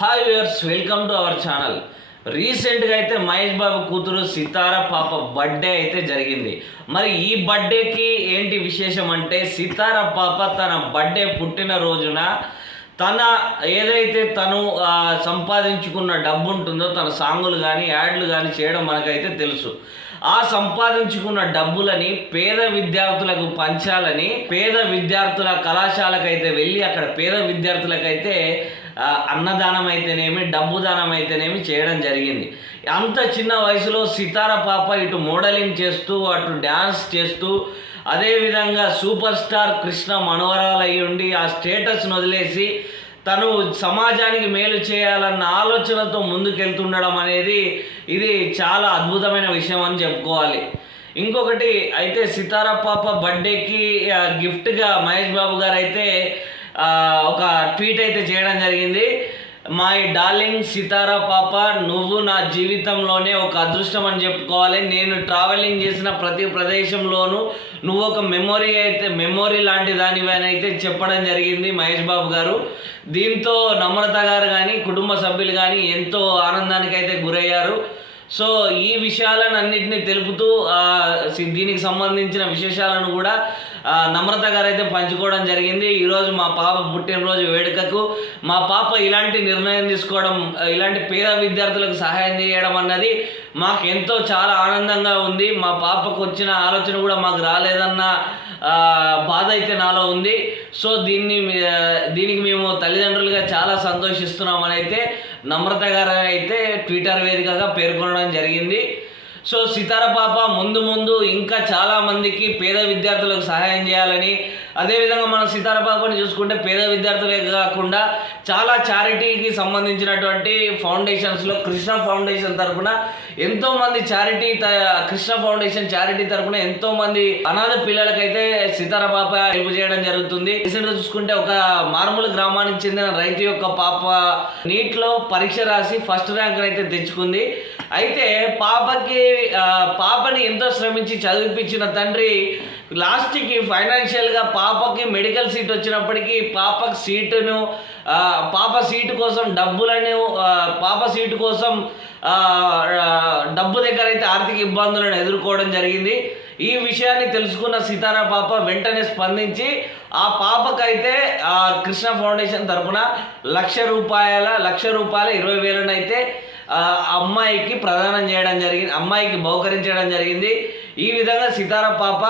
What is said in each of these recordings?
Hi viewers, welcome to our channel. రీసెంట్గా అయితే మహేష్ బాబు కూతురు సితార పాప బర్త్డే అయితే జరిగింది. మరి ఈ బర్త్డేకి ఏంటి విశేషం అంటే, సితార పాప తన బర్త్డే పుట్టినరోజున తన ఏదైతే తను సంపాదించుకున్న డబ్బు ఉంటుందో, తన సాంగులు కానీ యాడ్లు కానీ చేయడం మనకైతే తెలుసు. ఆ సంపాదించుకున్న డబ్బులని పేద విద్యార్థులకు పంచాలని పేద విద్యార్థుల కళాశాలకైతే వెళ్ళి అక్కడ పేద విద్యార్థులకైతే అన్నదానం అయితేనేమి, డబ్బు దానం అయితేనేమి చేయడం జరిగింది. అంత చిన్న వయసులో సితార పాప ఇటు మోడలింగ్ చేస్తూ, అటు డ్యాన్స్ చేస్తూ, అదేవిధంగా సూపర్ స్టార్ కృష్ణ మనవరాలు అయ్యి ఉండి ఆ స్టేటస్ను వదిలేసి తను సమాజానికి మేలు చేయాలన్న ఆలోచనతో ముందుకెళ్తుండడం అనేది ఇది చాలా అద్భుతమైన విషయం అని చెప్పుకోవాలి. ఇంకొకటి అయితే, సితార పాప బర్త్డేకి గిఫ్ట్గా మహేష్ బాబు గారు అయితే ఒక ట్వీట్ అయితే చేయడం జరిగింది. మై డార్లింగ్ సితార పాప, నువ్వు నా జీవితంలోనే ఒక అదృష్టం అని చెప్పుకోవాలి. నేను ట్రావెలింగ్ చేసిన ప్రతి ప్రదేశంలోనూ నువ్వు ఒక మెమొరీ లాంటి దానివని అయితే చెప్పడం జరిగింది మహేష్ బాబు గారు. దీంతో నమ్రత గారు కానీ కుటుంబ సభ్యులు కానీ ఎంతో ఆనందానికి అయితే గురయ్యారు. సో ఈ విషయాలను అన్నింటినీ తెలుపుతూ దీనికి సంబంధించిన విశేషాలను కూడా నమ్రత గారు అయితే పంచుకోవడం జరిగింది. ఈరోజు మా పాప పుట్టినరోజు వేడుకకు మా పాప ఇలాంటి నిర్ణయం తీసుకోవడం, ఇలాంటి పేద విద్యార్థులకు సహాయం చేయడం అన్నది మాకు ఎంతో చాలా ఆనందంగా ఉంది. మా పాపకు వచ్చిన ఆలోచన కూడా మాకు రాలేదన్న బాధ అయితే నాలో ఉంది. సో దీనికి మేము తల్లిదండ్రులుగా చాలా సంతోషిస్తున్నామని అయితే నమ్రత గారు అయితే ట్విట్టర్ వేదికగా పేర్కొనడం జరిగింది. సో సితార పాప ముందు ఇంకా చాలామందికి పేద విద్యార్థులకు సహాయం చేయాలని, అదేవిధంగా మనం సితార పాపని చూసుకుంటే పేద విద్యార్థులే కాకుండా చాలా చారిటీకి సంబంధించినటువంటి ఫౌండేషన్స్లో కృష్ణ ఫౌండేషన్ తరఫున ఎంతోమంది కృష్ణ ఫౌండేషన్ చారిటీ తరఫున ఎంతోమంది అనాథ పిల్లలకైతే సితార పాప హెల్ప్ చేయడం జరుగుతుంది. రీసెంట్గా చూసుకుంటే ఒక మారుమూల గ్రామానికి చెందిన రైతు యొక్క పాప నీట్లో పరీక్ష రాసి ఫస్ట్ ర్యాంక్ అయితే తెచ్చుకుంది. అయితే పాపని ఎంతో శ్రమించి చదివిపించిన తండ్రి లాస్ట్కి ఫైనాన్షియల్గా పాపకి మెడికల్ సీట్ వచ్చినప్పటికీ పాప సీటు కోసం డబ్బు దగ్గర అయితే ఆర్థిక ఇబ్బందులను ఎదుర్కోవడం జరిగింది. ఈ విషయాన్ని తెలుసుకున్న సితార పాప వెంటనే స్పందించి ఆ పాపకైతే కృష్ణ ఫౌండేషన్ తరఫున ₹1,00,000 అయితే అమ్మాయికి ప్రదానం చేయడం జరిగింది, అమ్మాయికి బహుకరించడం జరిగింది. ఈ విధంగా సితార పాప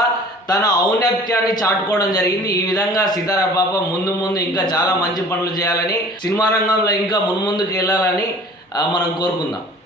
తన ఔన్నత్యాన్ని చాటుకోవడం జరిగింది. ఈ విధంగా సితార పాప ముందు ఇంకా చాలా మంచి పనులు చేయాలని, సినిమా రంగంలో ఇంకా ముందుకు వెళ్ళాలని మనం కోరుకుందాం.